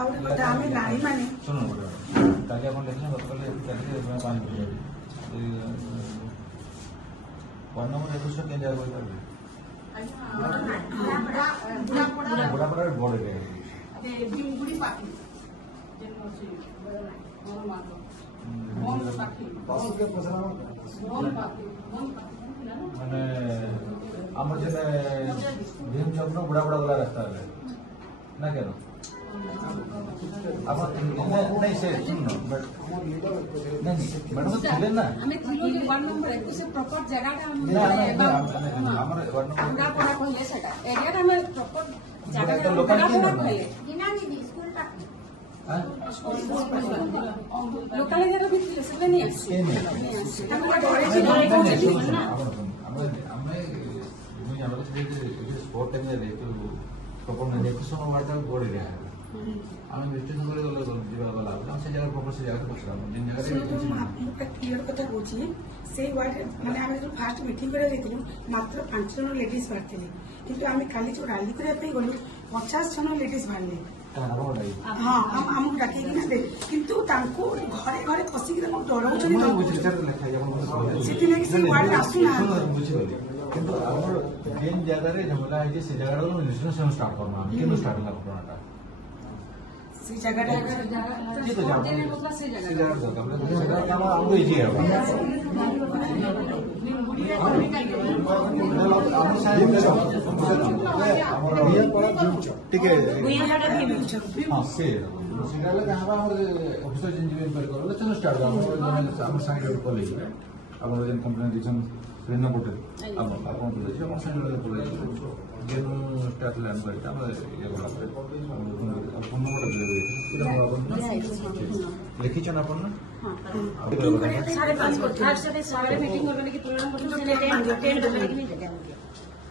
out कथा हमें नारी माने सुनो काली अपन लेखना गतकाल काली मैं पानी पी जाबी वन नंबर 21 के जा बोल बड़ा बड़ा बोल रे भीमगुड़ी पार्टी जन्मोत्सव मोर मातो मोर पार्टी पास के पसरा मोर पार्टी माने हमर जे भीम चक्र बड़ा बड़ा वाला रास्ता है ना क्या अब नहीं से सुनो नहीं मैडम चले ना हमें थिलो के 1 नंबर 21 से प्रॉपर जगह का हम हमर 1 नंबर हमरा पड़ा कहले सेटा एरिया रे हम प्रॉपर जगह का लोकल कहले बिना दीदी स्कूल तक लोकल एरिया भी थिले से नहीं आसी हम घरे छी ना हमें मुझे जानवर से स्पोर्ट टाइम रे तो प्रॉपर नहीं देखो सुनो वार्ता बोल रहा है আমি মিষ্টি নগরে গেলে ଯିବା ଗଲା ଆମେ ସେ ଜାଗା ପ୍ରପର ସେ ଜାଗାରେ ପଛରା ଯେନ୍ ଜାଗାରେ ମୁଁ କ୍ଲିୟର କଥା କହୁଛି ସେଇ ୱାର୍ଡ ମାନେ ଆମେ ଯୋଉ ଫାଷ୍ଟ ମିଟିଂ କରିବା ଯାଇଥିଲୁ ମାତ୍ର 5 ଜଣ ଲେଡିଜ୍ ବାହାରିଥିଲେ କିନ୍ତୁ ଆମେ କାଲି ଯୋଉ ରାଲି କରିବା ପାଇଁ ଗଲୁ 50 ଜଣ ଲେଡିଜ୍ ବାହାରିଲେ ହଁ ଆମକୁ ଡାକିକି ନା ଦେ କିନ୍ତୁ ତାଙ୍କୁ ଘରେ ଘରେ ପଶିକି ତାଙ୍କୁ ଡରଉଛନ୍ତି ସେଥିଲାଗି ସେ ୱାର୍ଡ ଆସୁନାହାନ୍ତି ବୁଝିଗଲି କିନ୍ତୁ ଆମର ଯେନ୍ ଜାଗାରେ ଝଗଡ଼ା ହେଇଛି ସେ ଜାଗାରେ ରେଜିଷ୍ଟ୍ରେସନ ଷ୍ଟାର୍ଟ କରମା କେମିତି ଷ୍ଟାର୍ଟ ହେଲା ଘଟଣାଟା ସେ ଜାଗାଟା से जगह दरकार काम हमको इजी है ठीक है हां से सीधा लगा हम ऑफिसर जिन इंक्वायरी करो चलो स्टार्ट हम साइड कॉलेज अब जन कंप्लेंट दिसन रेनो बोटे अब अपन तो हम साइड कॉलेज जेन स्टार्ट लैंड करता हम ये वाला अपन नंबर लिखी छन अपन ना हां 5:30 को आज से सारे मीटिंग करने की प्रोग्राम करते हैं 10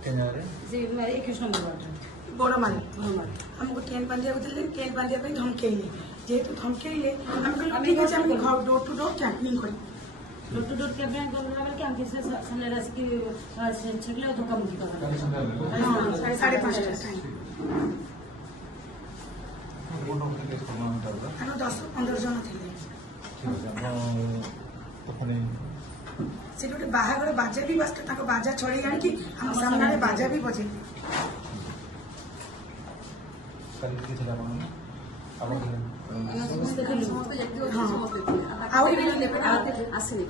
केना रे जे 21 नंबर वार्ड बड़ मान हमको टेन पांडिया को दिले टेन पांडिया पे धमकेले जेतु धमकेले हम ठीक है हम डोर टू डोर कैंपिंग करी डोर टू डोर कैंपिंग करला बेल के हम किसी सामने रस की छगले तो कम जी कर हां 5:30 टाइम हम 10-15 जन थे से गोटे बाहागर बाजा भी बसते बाजा छड़ी आनिकी हम सामने बाजा भी बजे आसनी